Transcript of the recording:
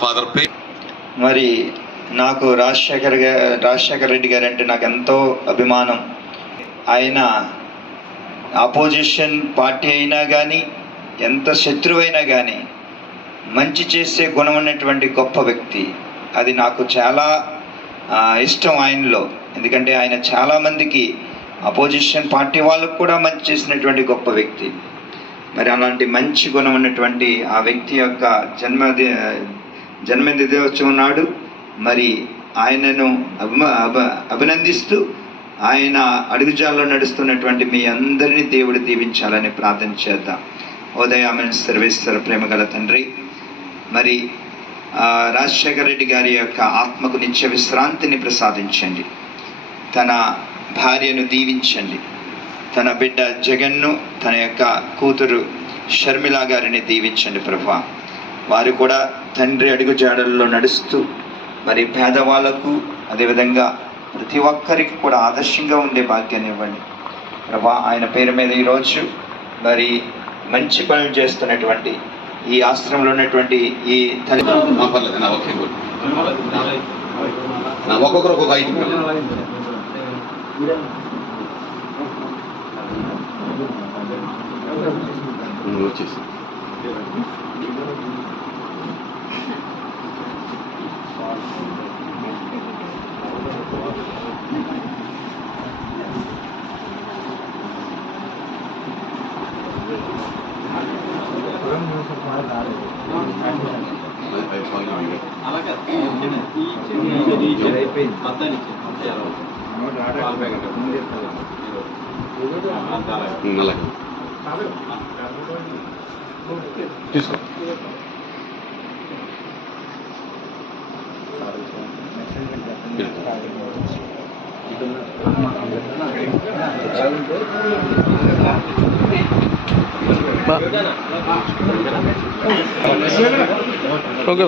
Father pay మరి నాకు రాజశేఖర రెడ్డి గారు అంటే నాకు ఎంతో అభిమానం. ఆయన అపోజిషన్ పార్టీ అయినా కానీ, ఎంత శత్రువైనా కానీ మంచి చేసే గుణం ఉన్నటువంటి గొప్ప వ్యక్తి. అది నాకు చాలా ఇష్టం ఆయనలో. ఎందుకంటే ఆయన చాలామందికి అపోజిషన్ పార్టీ వాళ్ళకు కూడా మంచి చేసినటువంటి గొప్ప వ్యక్తి. మరి అలాంటి మంచి గుణం ఉన్నటువంటి ఆ వ్యక్తి యొక్క జన్మదినోత్సవం నాడు మరి ఆయనను అభినందిస్తూ ఆయన అడుగుజాల్లో నడుస్తున్నటువంటి మీ అందరినీ దేవుడు దీవించాలని ప్రార్థన చేద్దాం. ఉదయామని సర్వేశ్వర ప్రేమగల తండ్రి, మరి రాజశేఖర రెడ్డి గారి యొక్క ఆత్మకు నిత్య విశ్రాంతిని ప్రసాదించండి. తన భార్యను దీవించండి. తన బిడ్డ జగన్ను, తన యొక్క కూతురు షర్మిల గారిని దీవించండి ప్రభా. వారు కూడా తండ్రి అడుగుజాడల్లో నడుస్తూ మరి పేదవాళ్లకు, అదేవిధంగా ప్రతి ఒక్కరికి కూడా ఆదర్శంగా ఉండే భాగ్యాన్ని ఇవ్వండి ప్రభా. ఆయన పేరు మీద ఈరోజు మరి మంచి పనులు చేస్తున్నటువంటి ఈ ఆశ్రమంలో ఉన్నటువంటి ఈ తల్లి ఒక్కొక్కరు ఒక్కొక్క ఐదు వచ్చేసి తీసుకో. ఓకే.